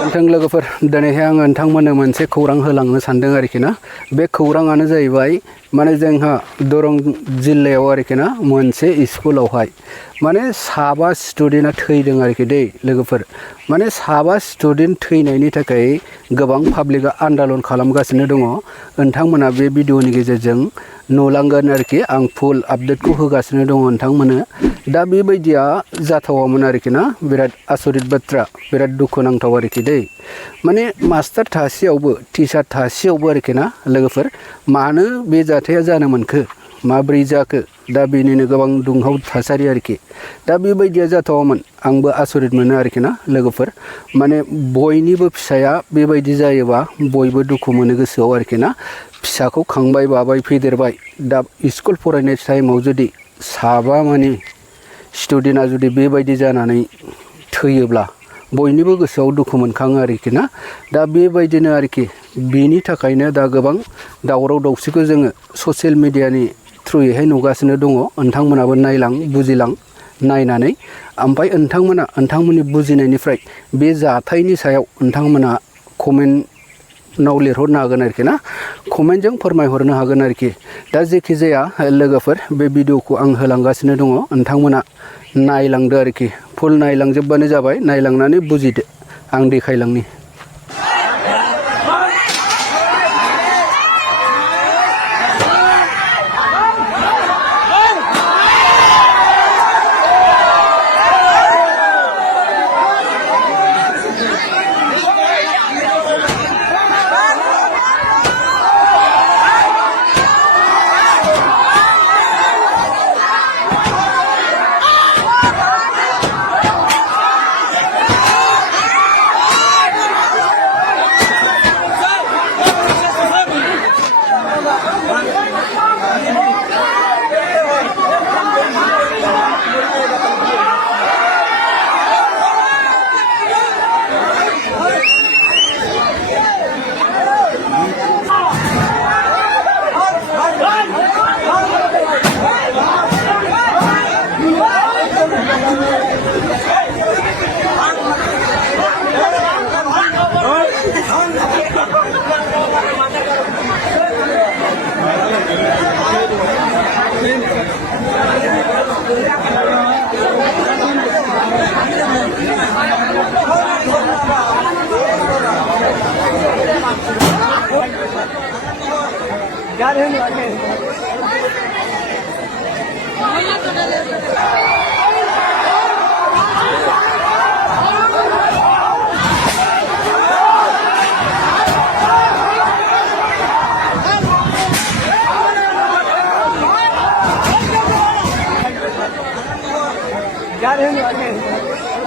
नोंथां लोगोफोर दिनैहाय आं नोंथांमोननो मोनसे खौरां होलांनो सानदों आरोखि ना। बे खौराङानो जाहैबाय माने जोंहा दरं जिल्लायाव आरोखि ना मोनसे स्कुलावहाय माने 7 स्टुडेन्टआ थैदों आरोखि दै लोगोफोर। माने 7 स्टुडेन्ट थैनायनि थाखाय गोबां पाब्लिकआ आन्दालन खालामगासिनो दङ। नोंथांमोना बे भिडिअनि गेजेरजों नुलांगोन आरोखि आं फुल आपडेटखौ होगासिनो दङ नोंथांमोननो। दा बेबायदिया जाथावामोन आरोखि ना, बिराद आसरित बाथ्रा, बिराद दुखुनांथाव आरोखि दै। माने मास्टार थासेयावबो टिचार थासेयावबो आरोखि ना लोगोफोर, मानो बे जाथाया जानो मोनखो, माब्रै जाखो, दा बेनिनो गोबां दुंहाव थासारि आरोखि। दा बेबायदिया जाथावामोन, आंबो आसरित मोनो आरोखि ना लोगोफोर। माने बयनिबो फिसाया बेबायदि जायोबा बयबो दुखु मोनो गोसोआव आरोखि ना। फिसाखौ खांबाय बाबाय फेदेरबाय, दा स्कुल फरायनाय टाइमाव जुदि 7 माने स्टुडेन्टआ जुदि बेबायदि जानानै थैयोब्ला बयनिबो गोसोआव दुखु मोनखाङो आरोखि ना। दा बेबायदिनो आरोखि, बेनि थाखायनो दा गोबां दावराव दावसिखौ जोङो ससियेल मिडियानि थ्रुयैहाय नुगासिनो दङ। नोंथांमोनाबो नायलां बुजिलां नायनानै, ओमफ्राय नोंथांमोननि बुजिनायनिफ्राय बे जाथायनि सायाव नोंथांमोना कमेन्टआव लिरहरनो हागोन आरोखि ना, कमेन्टजों फोरमायहरनो हागोन आरोखि। दा जेखि जाया लोगोफोर, बे भिडिअखौ आं होलांगासिनो दङ, नोंथांमोना नायलांदो आरोखि, फुल नायलांजोबबानो जाबाय, नायलांनानै बुजिदो, आं देखायलांनि। Got him again. Got him again.